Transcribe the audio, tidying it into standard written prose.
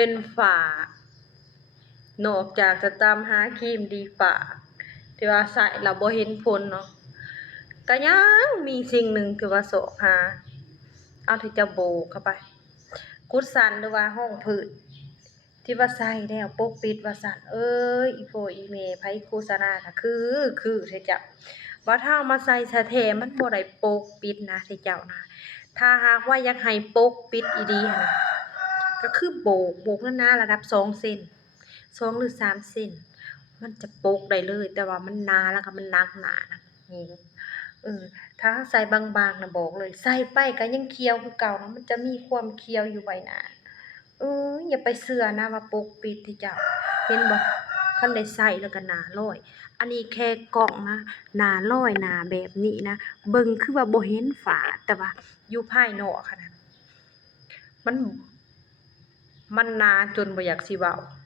เป็นฝ้านอกจากจะตามหาครีมดีฝ้าที่ว่าใส่แล้วบ่เห็นผลเนาะก็ยังมีสิ่งหนึ่งที่ว่าโสหาเอาที่จะโบกเข้าไปกุดสันหรือว่าห้องผืดที่ว่าใส่แล้วปกปิดว่าสั่นเอ้ยอีโพอีเมไผโฆษณาก็คือใช่จ้ะว่าถ้าเอามาใส่ซะแท้มันบ่ได้ปกปิดนะใช่เจ้านะถ้าหากว่าอยากให้ปกปิดอีหลีหั้นน่ะก็คือโบกหนาๆระดับ2เซน2หรือ3เซนมันจะปกได้เลยแต่ว่ามันหนาแล้วก็มันหนักหนานะนี่ถ้าใส่บางๆน่ะบอกเลยใส่ไปก็ยังเขียวคือเก่านะมันจะมีความเขียวอยู่ใบหน้าอย่าไปเชื่อนะว่าปกปิดที่เจ้าเห็นบ่คันได้ใส่แล้วก็หน้าลอยอันนี้แค่กล้องนะหน้าลอยหน้าแบบนี้นะเบิ่งคือว่าบ่เห็นฝ้าแต่ว่าอยู่ภายนอกหั้นน่ะมันหนาจนบ่อยากสิเว้า